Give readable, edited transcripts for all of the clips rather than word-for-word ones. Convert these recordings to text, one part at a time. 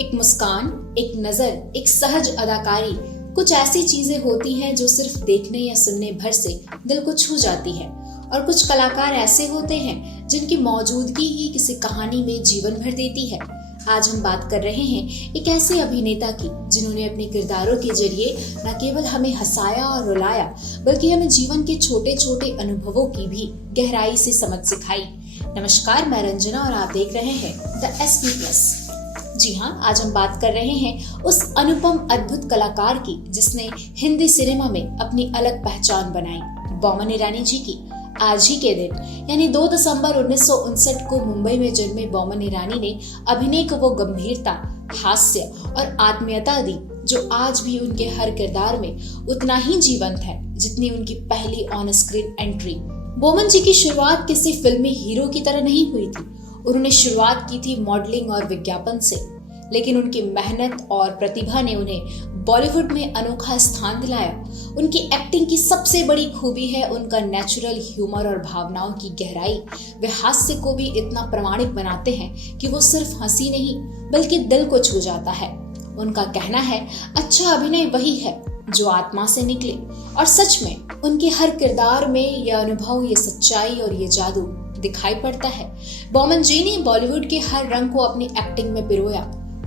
एक मुस्कान, एक नजर, एक सहज अदाकारी, कुछ ऐसी चीजें होती हैं जो सिर्फ देखने या सुनने भर से दिल को छू जाती है। और कुछ कलाकार ऐसे होते हैं जिनकी मौजूदगी ही किसी कहानी में जीवन भर देती है। आज हम बात कर रहे हैं एक ऐसे अभिनेता की जिन्होंने अपने किरदारों के जरिए न केवल हमें हंसाया और रुलाया, बल्कि हमें जीवन के छोटे छोटे अनुभवों की भी गहराई से समझ सिखाई। नमस्कार, मैं रंजना और आप देख रहे हैं द SP प्लस। जी हाँ, आज हम बात कर रहे हैं उस अनुपम अद्भुत कलाकार की जिसने हिंदी सिनेमा में अपनी अलग पहचान बनाई, बोमन ईरानी जी की। आज ही के दिन यानी 2 दिसंबर 1959 को मुंबई में जन्मे बोमन ईरानी ने अभिनय को वो गंभीरता, हास्य और आत्मीयता दी जो आज भी उनके हर किरदार में उतना ही जीवंत है जितनी उनकी पहली ऑन स्क्रीन एंट्री। बोमन जी की शुरुआत किसी फिल्मी हीरो की तरह नहीं हुई थी। उन्होंने शुरुआत की थी मॉडलिंग और विज्ञापन से, लेकिन उनकी मेहनत और प्रतिभा ने उन्हें बॉलीवुड में अनोखा स्थान दिलाया। उनकी एक्टिंग की सबसे बड़ी खूबी है उनका नेचुरल ह्यूमर और भावनाओं की गहराई। वे हास्य को भी इतना प्रामाणिक बनाते हैं कि वो सिर्फ हंसी नहीं बल्कि दिल को छू जाता है। उनका कहना है, अच्छा अभिनय वही है जो आत्मा से निकले, और सच में उनके हर किरदार में यह अनुभव, ये सच्चाई और ये जादू दिखाई पड़ता है। बोमन जी ने बॉलीवुड के हर रंग को अपनी एक्टिंग में पिरोया।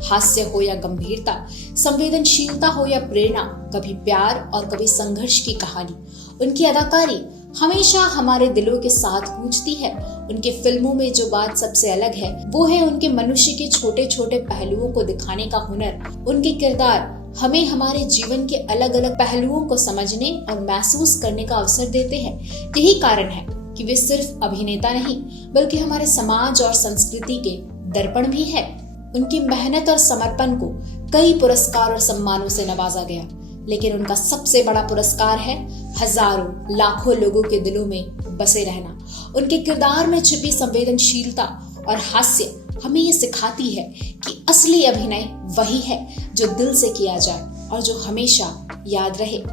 हास्य हो या गंभीरता, संवेदनशीलता हो या प्रेरणा, कभी प्यार और कभी संघर्ष की कहानी, उनकी अदाकारी हमेशा हमारे दिलों के साथ गूंजती है। उनके फिल्मों में जो बात सबसे अलग है वो है उनके मनुष्य के छोटे छोटे पहलुओं को दिखाने का हुनर। उनके किरदार हमें हमारे जीवन के अलग अलग पहलुओं को समझने और महसूस करने का अवसर देते हैं। यही कारण है कि वे सिर्फ अभिनेता नहीं बल्कि हमारे समाज और संस्कृति के दर्पण भी है। उनकी मेहनत और समर्पण को कई पुरस्कार और सम्मानों से नवाजा गया, लेकिन उनका सबसे बड़ा पुरस्कार है हजारों लाखों लोगों के दिलों में बसे रहना। उनके किरदार में छिपी संवेदनशीलता और हास्य हमें ये सिखाती है कि असली अभिनय वही है जो दिल से किया जाए और जो हमेशा याद रहे।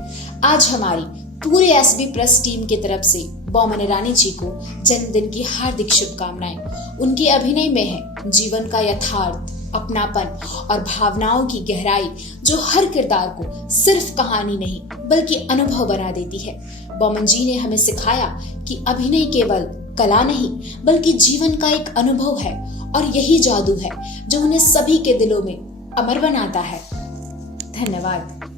आज हमारी पूरे SP प्लस टीम की तरफ से बोमन ईरानी जी को जन्मदिन की हार्दिक शुभकामनाएं। उनके अभिनय में है जीवन का यथार्थ, अपनापन और भावनाओं की गहराई जो हर किरदार को सिर्फ कहानी नहीं बल्कि अनुभव बना देती है। बोमन जी ने हमें सिखाया कि अभिनय केवल कला नहीं बल्कि जीवन का एक अनुभव है, और यही जादू है जो उन्हें सभी के दिलों में अमर बनाता है। धन्यवाद।